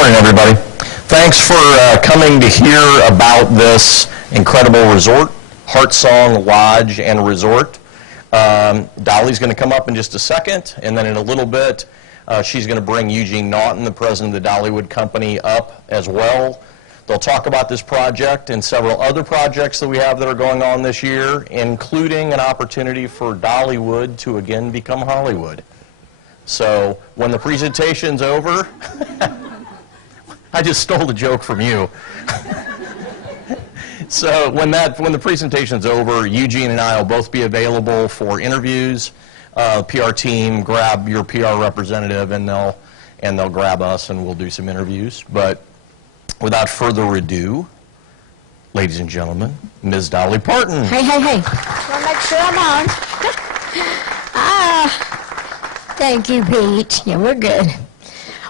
morning, everybody. Thanks for coming to hear about this incredible resort, Heartsong Lodge and Resort. Dolly's going to come up in just a second, and then in a little bit, she's going to bring Eugene Naughton, the president of the Dollywood Company, up as well. They'll talk about this project and several other projects that we have that are going on this year, including an opportunity for Dollywood to again become Hollywood. So when the presentation's over, I just stole the joke from you. So when the presentation's over, Eugene and I will both be available for interviews. PR team, grab your PR representative, and they'll grab us, and we'll do some interviews. But without further ado, ladies and gentlemen, Ms. Dolly Parton. Hey, hey, hey. Want to make sure I'm on. Thank you, Pete. Yeah, we're good.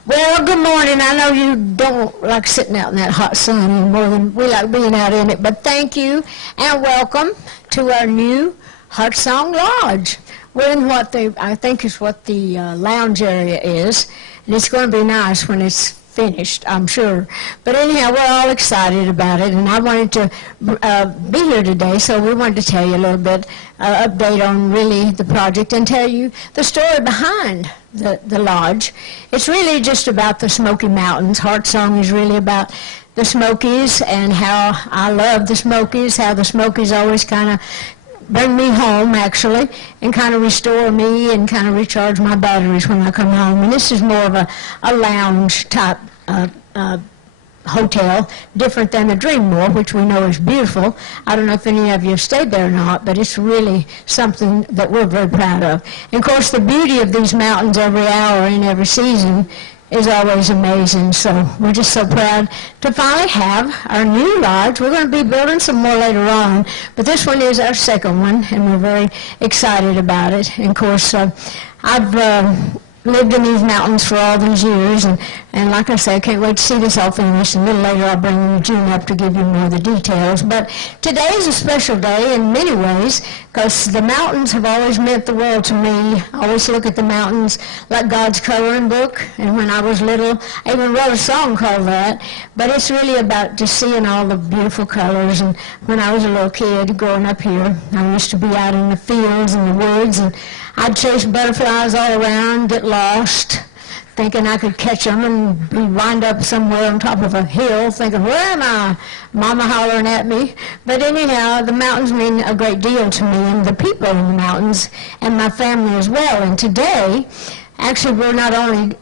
Well, good morning. I know you don't like sitting out in that hot sun more than we like being out in it, but thank you and welcome to our new Heartsong Lodge. We're in what I think is what the lounge area is, and it's going to be nice when it's finished, I'm sure. But anyhow, we're all excited about it, and I wanted to be here today, so we wanted to tell you a little bit, update on really the project and tell you the story behind the lodge. It's really just about the Smoky Mountains. Heartsong is really about the Smokies and how I love the Smokies, how the Smokies always kind of bring me home, actually, and kind of restore me and kind of recharge my batteries when I come home. And this is more of a lounge type hotel, different than the Dreammore, which we know is beautiful. I don't know if any of you have stayed there or not, but it's really something that we're very proud of. And of course, the beauty of these mountains every hour and every season is always amazing. So we're just so proud to finally have our new lodge. We're going to be building some more later on, but this one is our second one, and we're very excited about it. And of course, I've lived in these mountains for all these years, and like I say, I can't wait to see this all finished. And a little later I'll bring Eugene up to give you more of the details. But today is a special day in many ways, because the mountains have always meant the world to me. I always look at the mountains like God's coloring book, and when I was little, I even wrote a song called that. But it's really about just seeing all the beautiful colors. And when I was a little kid growing up here, I used to be out in the fields and the woods, and I'd chase butterflies all around, get lost, thinking I could catch them, and wind up somewhere on top of a hill thinking, where am I? Mama hollering at me. But anyhow, the mountains mean a great deal to me, and the people in the mountains, and my family as well. And today, actually, we're not only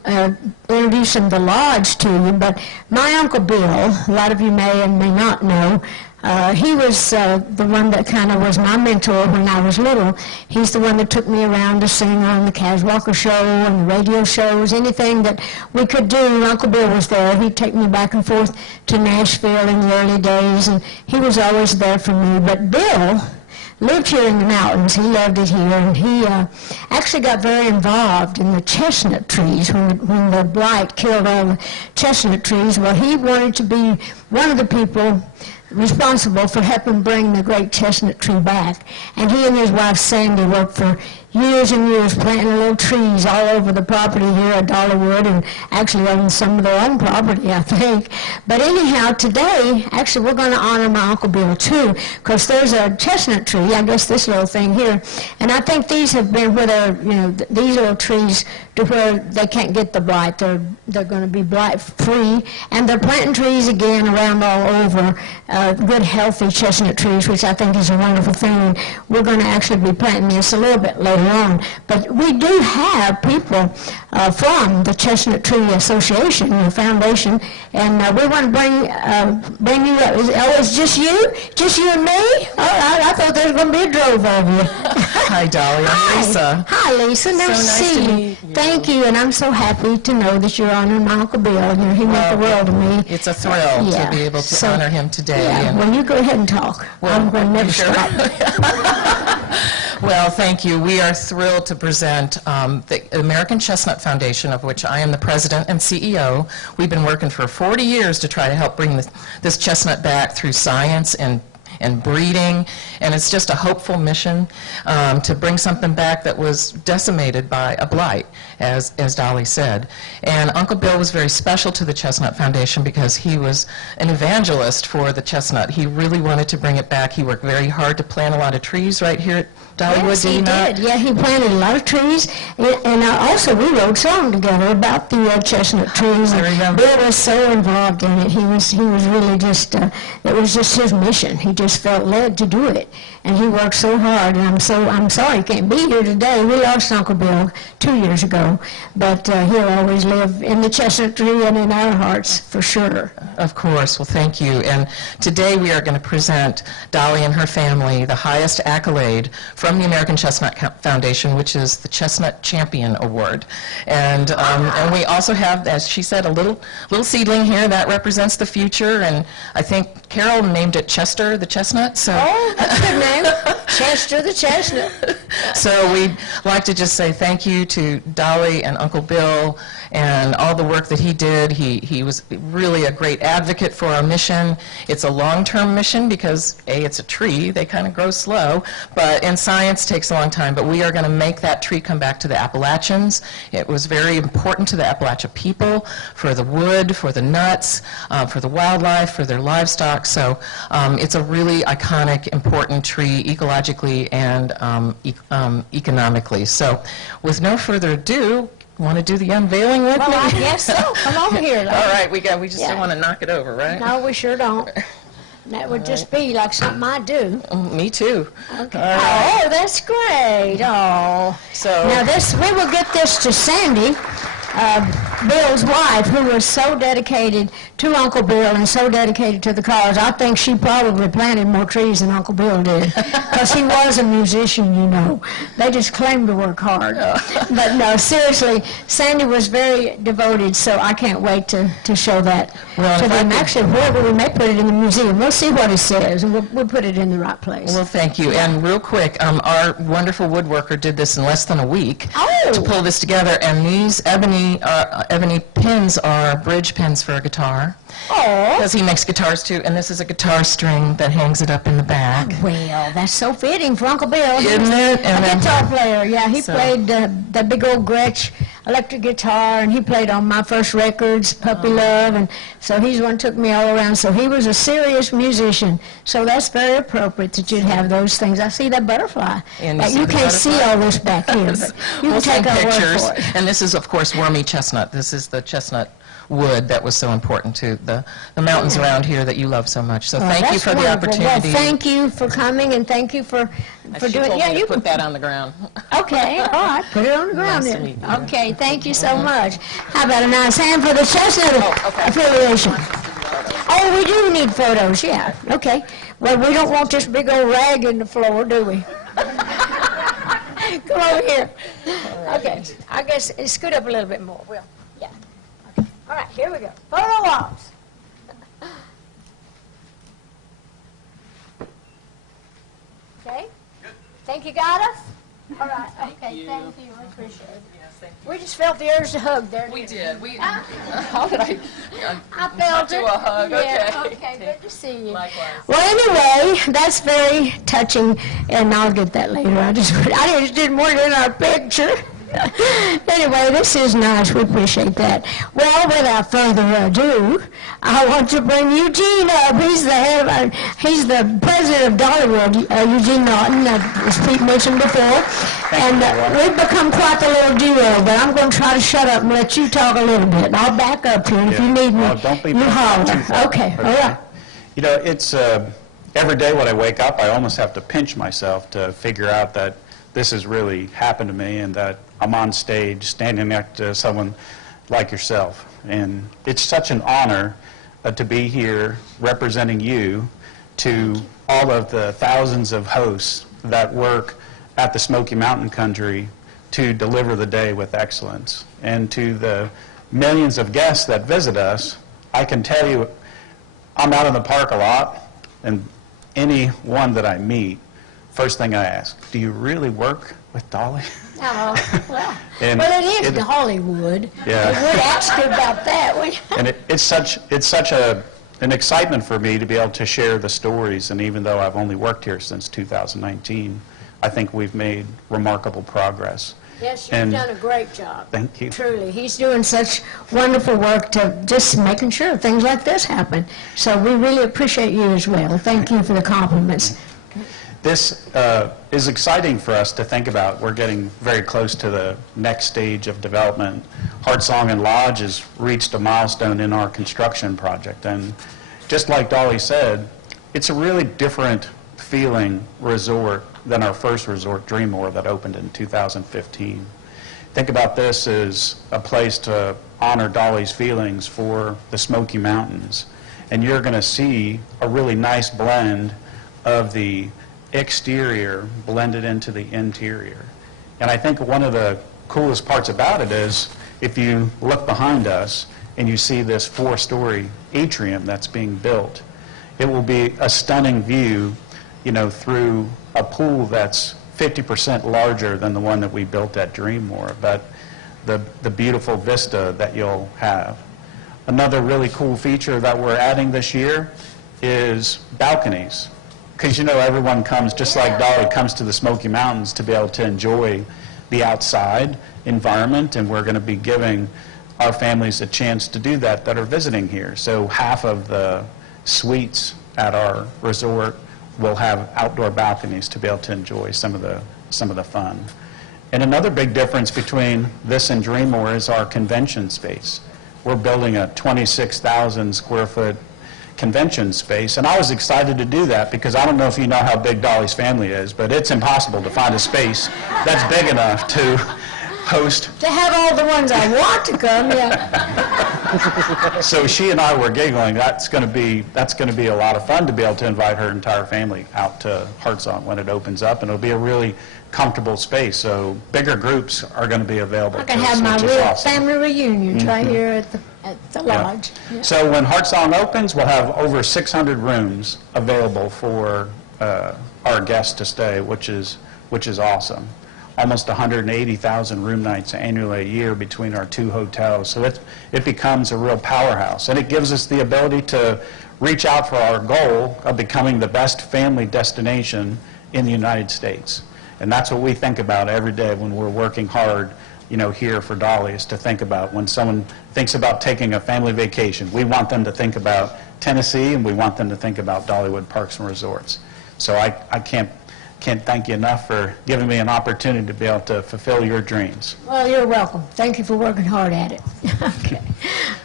introducing the lodge to you, but my Uncle Bill, a lot of you may and may not know, he was the one that kind of was my mentor when I was little. He's the one that took me around to sing on the Kaz Walker Show and the radio shows, anything that we could do. Uncle Bill was there. He'd take me back and forth to Nashville in the early days, and he was always there for me. But Bill lived here in the mountains. He loved it here, and he actually got very involved in the chestnut trees when the blight killed all the chestnut trees. Well, he wanted to be one of the people responsible for helping bring the great chestnut tree back. And he and his wife Sandy worked for years and years planting little trees all over the property here at Dollywood, and actually on some of their own property, I think. But anyhow, today, actually, we're going to honor my Uncle Bill, too, because there's a chestnut tree, I guess this little thing here, and I think these have been where they're, these little trees to where they can't get the blight. They're going to be blight-free, and they're planting trees again around all over, good, healthy chestnut trees, which I think is a wonderful thing. We're going to actually be planting this a little bit later on. But we do have people from the Chestnut Tree Association, the foundation, and we want to bring you up. It's just you? Just you and me? I thought there was going to be a drove of you. Hi, Dolly. I'm Lisa. Hi, Lisa. Nice to see you. Thank you, and I'm so happy to know that you're honoring my Uncle Bill. He meant the world to me. It's a thrill to be able to honor him today. Yeah, well, you go ahead and talk. I'm going to never stop. Well, thank you. We are thrilled to present the American Chestnut Foundation, of which I am the president and CEO. We've been working for 40 years to try to help bring this chestnut back through science and and breeding, and it's just a hopeful mission to bring something back that was decimated by a blight, as Dolly said. And Uncle Bill was very special to the Chestnut Foundation because he was an evangelist for the chestnut. He really wanted to bring it back. He worked very hard to plant a lot of trees right here at Dollywood. Yes, he did. Yeah, he planted a lot of trees, and also we wrote a song together about the chestnut trees. I remember. Bill was so involved in it. He was really just, it was just his mission. He just felt led to do it, and he worked so hard. And I'm sorry he can't be here today. We lost Uncle Bill 2 years ago, but he'll always live in the chestnut tree and in our hearts for sure. Of course. Well, thank you. And today we are going to present Dolly and her family the highest accolade from the American Chestnut Foundation, which is the Chestnut Champion Award. And we also have, as she said, a little seedling here that represents the future. And I think Carol named it Chester the Chestnut. So. Oh, that's a good name. Chester the Chestnut. So we'd like to just say thank you to Dolly and Uncle Bill and all the work that he did. He was really a great advocate for our mission. It's a long-term mission because, A, it's a tree. They kind of grow slow. But in science, it takes a long time. But we are going to make that tree come back to the Appalachians. It was very important to the Appalachia people for the wood, for the nuts, for the wildlife, for their livestock. So it's a really iconic, important tree ecologically and economically. So with no further ado, want to do the unveiling with Well, me? I guess so. Come over here. lady. All right, we just Yeah. don't want to knock it over, right? No, we sure don't. That would just be like something I do. Me too. Okay. All right. Oh, that's great. Oh. So Now we will get this to Sandy, Bill's wife, who was so dedicated to Uncle Bill and so dedicated to the cause. I think she probably planted more trees than Uncle Bill did, because he was a musician, you know. They just claimed to work hard. But no, seriously, Sandy was very devoted, so I can't wait to show that Well, to if I them. could- Actually, wherever we may put it in the museum, we'll see what it says, and we'll put it in the right place. Well, thank you. And real quick, our wonderful woodworker did this in less than a week Oh. to pull this together. And these ebony pins are bridge pins for a guitar, Oh. because he makes guitars too. And this is a guitar string that hangs it up in the back. Well, that's so fitting for Uncle Bill. Isn't it? A And then- guitar player, yeah. He So- played the big old Gretsch electric guitar, and he played on my first records, Puppy Love, and so he's the one who took me all around. So he was a serious musician. So that's very appropriate that you'd have those things. I see that butterfly. And you see You the can't see butterfly? all this back here, but you We'll can send take our word pictures. for it. And this is, of course, wormy chestnut. This is the chestnut wood that was so important to the mountains around here that you love so much. So Well, thank you that's for the wonderful. opportunity. Well, thank you for coming, and thank you for She doing. told Yeah, me to you put can that on the ground. Okay, all right, put it on the ground Nice to then. meet you. Okay, thank you so much. How about a nice hand for the Chestnut okay. affiliation? Oh, we do need photos, yeah, okay. Well, we don't want this big old rag in the floor, do we? Come over here. Okay, I guess scoot up a little bit more, Will. Yeah. Okay. All right, here we go. Photo walks. Okay? Think you got us? All right, okay, thank you, I appreciate it. We just felt the urge to hug there. We didn't did. How did I I felt do it. a hug? Yeah, Okay. okay, good to see you. Likewise. Well, anyway, that's very touching, and I'll get that later. I just didn't want it in our picture. Anyway, this is nice. We appreciate that. Well, without further ado, I want to bring Eugene up. He's the president of Dollywood, Eugene Naughton, as Pete mentioned before. And we've become quite the little duo, but I'm going to try to shut up and let you talk a little bit. And I'll back up here, and if you need me, Oh, don't be you back up too holler. far. Okay, all right. You know, it's every day when I wake up, I almost have to pinch myself to figure out that this has really happened to me and that I'm on stage standing next to someone like yourself. And it's such an honor to be here representing you to all of the thousands of hosts that work at the Smoky Mountain Country to deliver the day with excellence. And to the millions of guests that visit us, I can tell you I'm out in the park a lot, and anyone that I meet, first thing I ask, do you really work with Dolly? Oh, well, And well, it is it- Hollywood. Yeah. I would ask you about that. And it's such a an excitement for me to be able to share the stories, and even though I've only worked here since 2019, I think we've made remarkable progress. Yes, you've And- done a great job. Thank you. Truly. He's doing such wonderful work to just making sure things like this happen. So we really appreciate you as well. Thank you for the compliments. This is exciting for us to think about. We're getting very close to the next stage of development. Heartsong and Lodge has reached a milestone in our construction project, and just like Dolly said, it's a really different feeling resort than our first resort, Dreammore, that opened in 2015. Think about this as a place to honor Dolly's feelings for the Smoky Mountains, and you're going to see a really nice blend of the exterior blended into the interior. And I think one of the coolest parts about it is if you look behind us and you see this 4-story atrium that's being built, it will be a stunning view, you know, through a pool that's 50% larger than the one that we built at Dreammore, but the beautiful vista that you'll have. Another really cool feature that we're adding this year is balconies. Because, you know, everyone comes, just like Dolly, comes to the Smoky Mountains to be able to enjoy the outside environment, and we're going to be giving our families a chance to do that are visiting here. So half of the suites at our resort will have outdoor balconies to be able to enjoy some of the fun. And another big difference between this and Dreammore is our convention space. We're building a 26,000 square foot convention space, and I was excited to do that because I don't know if you know how big Dolly's family is, but it's impossible to find a space that's big enough to host. To have all the ones I want to come, yeah. So she and I were giggling. That's going to be a lot of fun to be able to invite her entire family out to Heartsong when it opens up, and it'll be a really comfortable space. So bigger groups are going to be available. I can to us, have my which is real awesome. family reunions right here at the Yeah. lodge. Yeah. So when Heartsong opens, we'll have over 600 rooms available for our guests to stay, which is awesome. Almost 180,000 room nights annually a year between our 2 hotels. So it becomes a real powerhouse, and it gives us the ability to reach out for our goal of becoming the best family destination in the United States. And that's what we think about every day when we're working hard, you know, here for Dolly, is to think about when someone thinks about taking a family vacation, we want them to think about Tennessee, and we want them to think about Dollywood Parks and Resorts. So I can't thank you enough for giving me an opportunity to be able to fulfill your dreams. Well, you're welcome. Thank you for working hard at it. Okay.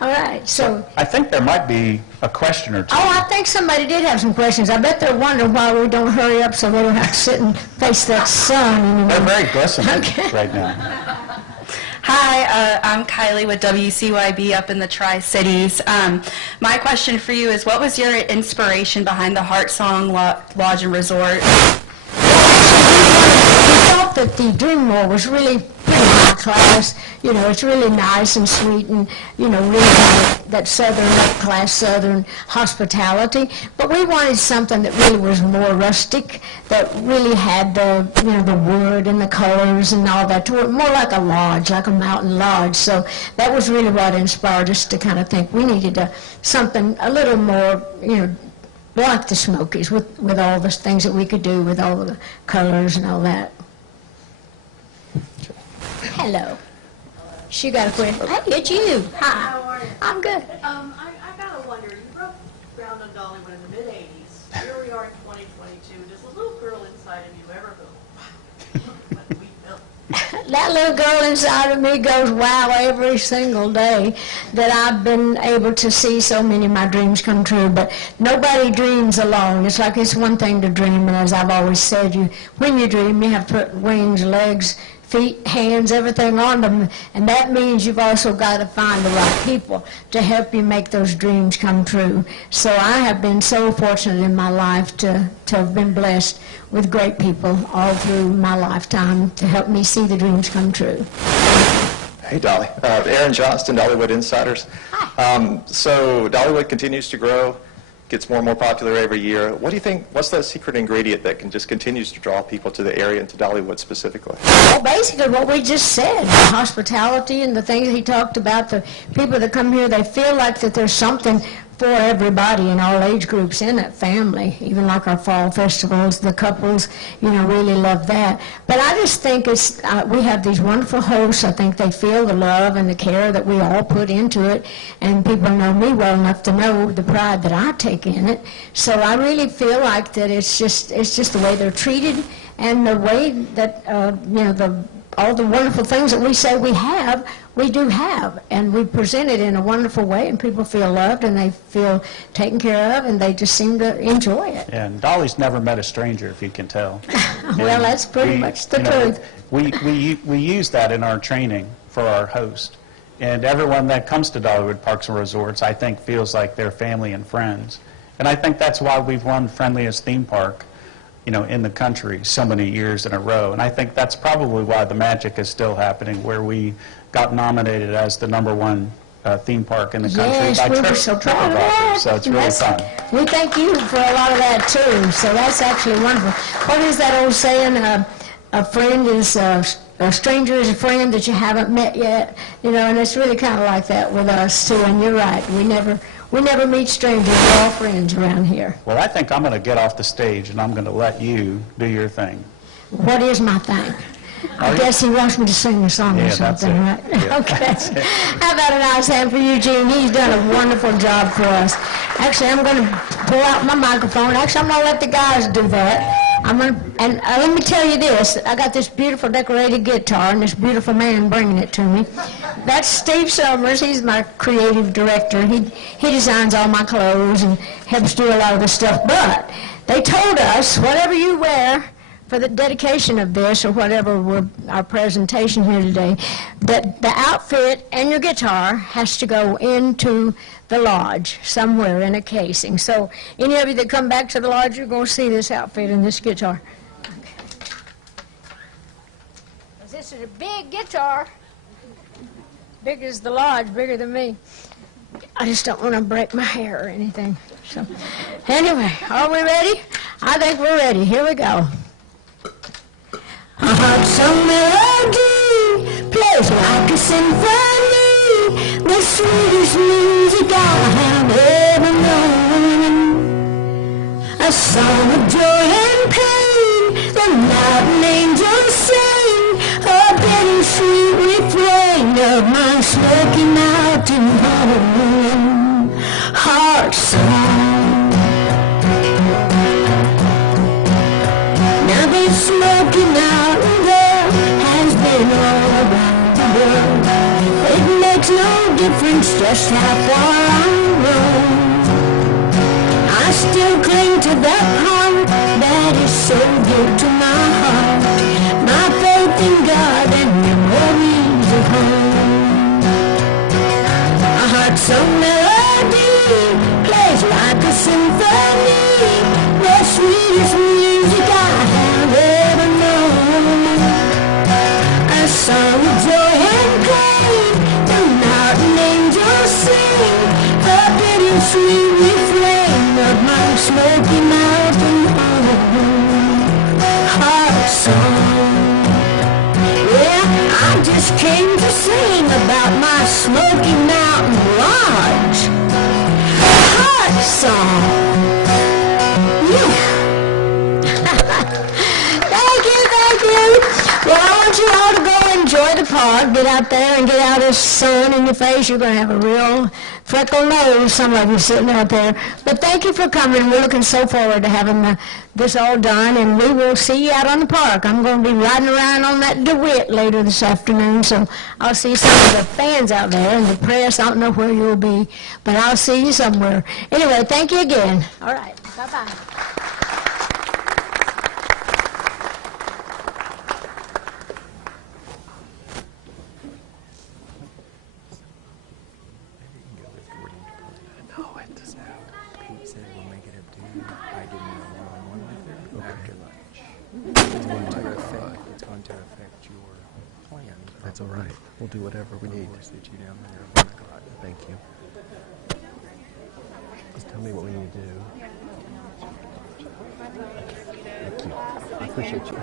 All right. So, I think there might be a question or two. I think somebody did have some questions. I bet they're wondering why we don't hurry up so they don't have to sit and face that sun anymore. They're very glistening Okay. right now. Hi, I'm Kylie with WCYB up in the Tri-Cities. My question for you is, what was your inspiration behind the Heartsong Lodge and Resort? We thought that the Dreammore was really pretty high class. You know, it's really nice and sweet and, you know, really have that southern, up-class southern hospitality. But we wanted something that really was more rustic, that really had the, you know, the wood and the colors and all that, to more like a lodge, like a mountain lodge. So that was really what inspired us to kind of think we needed something a little more, you know, like the Smokies, with all the things that we could do with all the colors and all that. Hello. She got a question. Hey, it's you. Hi. How are you? I'm good. I gotta wonder, you broke ground on Dollywood in the mid-'80s. Here we are in 2022. Does the little girl inside of you ever go, wow, look what we built? That little girl inside of me goes wow every single day that I've been able to see so many of my dreams come true. But nobody dreams alone. It's like it's one thing to dream, and as I've always said, when you dream, you have to put wings, legs, feet, hands, everything on them, and that means you've also got to find the right people to help you make those dreams come true. So I have been so fortunate in my life to have been blessed with great people all through my lifetime to help me see the dreams come true. Hey, Dolly. Aaron Johnston, Dollywood Insiders. Hi. So Dollywood continues to grow, gets more and more popular every year. What do you think, what's the secret ingredient that just continues to draw people to the area and to Dollywood specifically? Well, basically what we just said, the hospitality and the things he talked about, the people that come here, they feel like that there's something for everybody in all age groups in that family, even like our fall festivals, the couples, really love that. But I just think we have these wonderful hosts. I think they feel the love and the care that we all put into it, and people know me well enough to know the pride that I take in it. So I really feel like that it's just the way they're treated and the way that, all the wonderful things that we say we do have, and we present it in a wonderful way, and people feel loved, and they feel taken care of, and they just seem to enjoy it. And Dolly's never met a stranger, if you can tell. Well, And that's pretty much the truth. We use that in our training for our host. And everyone that comes to Dollywood Parks and Resorts, I think, feels like they're family and friends. And I think that's why we've won Friendliest Theme Park, in the country so many years in a row. And I think that's probably why the magic is still happening, where we got nominated as the #1 theme park in the country Yes, by we were so proud of that. So it's really fun. We thank you for a lot of that, too. So that's actually wonderful. What is that old saying? A friend is a stranger is a friend that you haven't met yet. And it's really kind of like that with us, too. And you're right. We never meet strangers. We're all friends around here. Well, I think I'm going to get off the stage and I'm going to let you do your thing. What is my thing? I guess he wants me to sing a song or Yeah, that's something, it. right? Yeah, Okay. that's it. How about a nice hand for Eugene? He's done a wonderful job for us. Actually, I'm going to pull out my microphone. Actually, I'm going to let the guys do that. Let me tell you this. I got this beautiful decorated guitar and this beautiful man bringing it to me. That's Steve Summers. He's my creative director. He designs all my clothes and helps do a lot of the stuff. But they told us, whatever you wear for the dedication of this or whatever our presentation here today, that the outfit and your guitar has to go into the lodge somewhere in a casing. So any of you that come back to the lodge, you're going to see this outfit and this guitar. Okay. This is a big guitar. Big as the lodge, bigger than me. I just don't want to break my hair or anything. So anyway, are we ready? I think we're ready. Here we go. A Heartsong melody plays like a symphony, the sweetest music I have ever known. A song of joy and pain, the mountain angels sing, a bittersweet refrain of my smoky mountain home. Heartsong. Now this smoky mountain girl has been all around the world. It makes no difference just how far I roam. I still cling to that heart that is so dear to my heart. My faith in God and memories of home. A Heartsong melody plays like a symphony, the sweetest music I have ever known. A song of joy and pain, the mountain angels sing, a bittersweet refrain of my smoky mountain home. Heartsong. Yeah, I just came to sing about my Smoky Mountain Lodge. Heartsong. Yeah. Thank you. Well, I want you all to go enjoy the park. Get out there and get out of the sun in your face. You're going to have a real freckle nose, some of you sitting out there. But thank you for coming. We're looking so forward to having this all done, and we will see you out on the park. I'm going to be riding around on that DeWitt later this afternoon, so I'll see some of the fans out there and the press. I don't know where you'll be, but I'll see you somewhere. Anyway, thank you again. All right. Bye-bye. That's all right. We'll do whatever we need. Sit you down there. Thank you. Just tell me what we need to do. Thank you. I appreciate you.